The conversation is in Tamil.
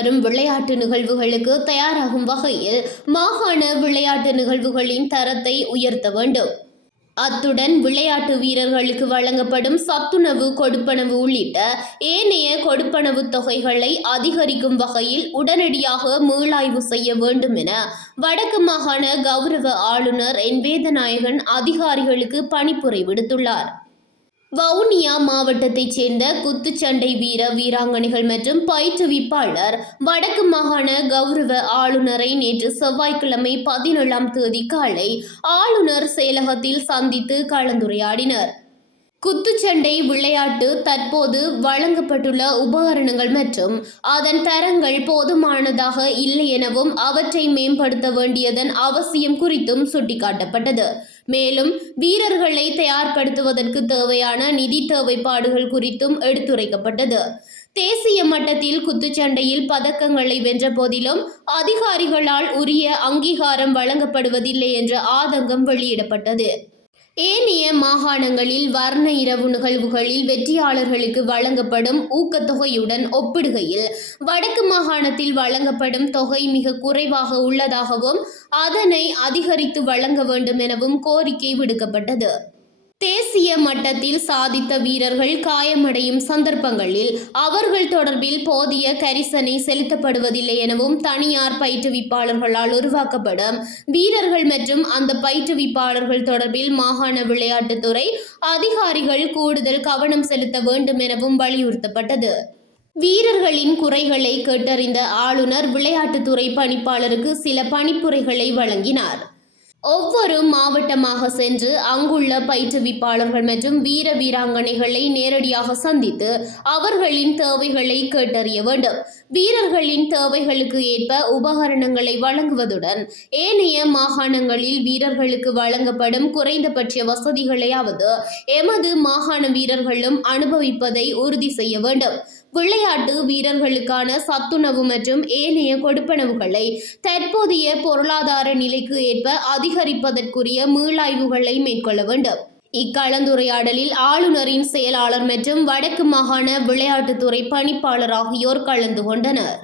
எதிர்வரும் விளையாட்டு நிகழ்வுகளுக்கு தயாராகும் வகையில் மாகாண விளையாட்டு நிகழ்வுகளின் தரத்தை உயர்த்த வேண்டும். அத்துடன் விளையாட்டு வீரர்களுக்கு வழங்கப்படும் சத்துணவு கொடுப்பனவு உள்ளிட்ட ஏனைய கொடுப்பனவு தொகைகளை அதிகரிக்கும் வகையில் உடனடியாக மீளாய்வு செய்ய வேண்டும் என வடக்கு மாகாண கௌரவ ஆளுநர் என் வேதநாயகன் அதிகாரிகளுக்கு பணிப்புரை விடுத்துள்ளார். வவுனியா மாவட்டத்தைச் சேர்ந்த குத்துச்சண்டை வீராங்கனைகள் மற்றும் பயிற்றுவிப்பாளர் வடக்கு மாகாண கௌரவ ஆளுநரை நேற்று செவ்வாய்க்கிழமை 17ஆம் தேதி காலை ஆளுநர் செயலகத்தில் சந்தித்து கலந்துரையாடினர். குத்துச்சண்டை விளையாட்டு தற்போது வழங்கப்பட்டுள்ள உபகரணங்கள் மற்றும் அதன் தரங்கள் போதுமானதாக இல்லை எனவும் அவற்றை மேம்படுத்த வேண்டியதன் அவசியம் குறித்தும் சுட்டிக்காட்டப்பட்டது. மேலும் வீரர்களை தயார்படுத்துவதற்கு தேவையான நிதி தேவைப்பாடுகள் குறித்தும் எடுத்துரைக்கப்பட்டது. தேசிய மட்டத்தில் குத்துச்சண்டையில் பதக்கங்களை வென்ற போதிலும் அதிகாரிகளால் உரிய அங்கீகாரம் வழங்கப்படுவதில்லை என்ற ஆதங்கம் வெளியிடப்பட்டது. ஏனைய மாகாணங்களில் வர்ண இரவு நிகழ்வுகளில் வெற்றியாளர்களுக்கு வழங்கப்படும் ஊக்கத்தொகையுடன் ஒப்பிடுகையில் வடக்கு மாகாணத்தில் வழங்கப்படும் தொகை மிக குறைவாக உள்ளதாகவும் அதனை அதிகரித்து வழங்க வேண்டும் எனவும் கோரிக்கை விடுக்கப்பட்டது. தேசிய மட்டத்தில் சாதித்த வீரர்கள் காயமடையும் சந்தர்ப்பங்களில் அவர்கள் தொடர்பில் போதிய கரிசனை செலுத்தப்படுவதில்லை எனவும் தனியார் பயிற்றுவிப்பாளர்களால் உருவாக்கப்படும் வீரர்கள் மற்றும் அந்த பயிற்றுவிப்பாளர்கள் தொடர்பில் மாகாண விளையாட்டுத்துறை அதிகாரிகள் கூடுதல் கவனம் செலுத்த வேண்டும் எனவும் வலியுறுத்தப்பட்டது. வீரர்களின் குறைகளை கேட்டறிந்த ஆளுநர் விளையாட்டுத்துறை பணிப்பாளருக்கு சில பணிப்புரைகளை வழங்கினார். ஒவ்வொரு மாவட்டமாக சென்று அங்குள்ள பயிற்றுவிப்பாளர்கள் மற்றும் வீராங்கனைகளை நேரடியாக சந்தித்து அவர்களின் தேவைகளை கேட்டறிய வேண்டும். வீரர்களின் தேவைகளுக்கு ஏற்ப உபகரணங்களை வழங்குவதுடன் ஏனைய மாகாணங்களில் வீரர்களுக்கு வழங்கப்படும் குறைந்தபட்ச வசதிகளையாவது எமது மாகாண வீரர்களும் அனுபவிப்பதை உறுதி செய்ய வேண்டும். விளையாட்டு வீரர்களுக்கான சத்துணவு மற்றும் ஏனைய கொடுப்பனவுகளை தற்போதைய பொருளாதார நிலைக்கு ஏற்ப அதிகரிப்பதற்குரிய மீளாய்வுகளை மேற்கொள்ள வேண்டும். இக்கலந்துரையாடலில் ஆளுநரின் செயலாளர் மற்றும் வடக்கு மாகாண விளையாட்டுத்துறை பணிப்பாளர் ஆகியோர் கலந்து கொண்டனர்.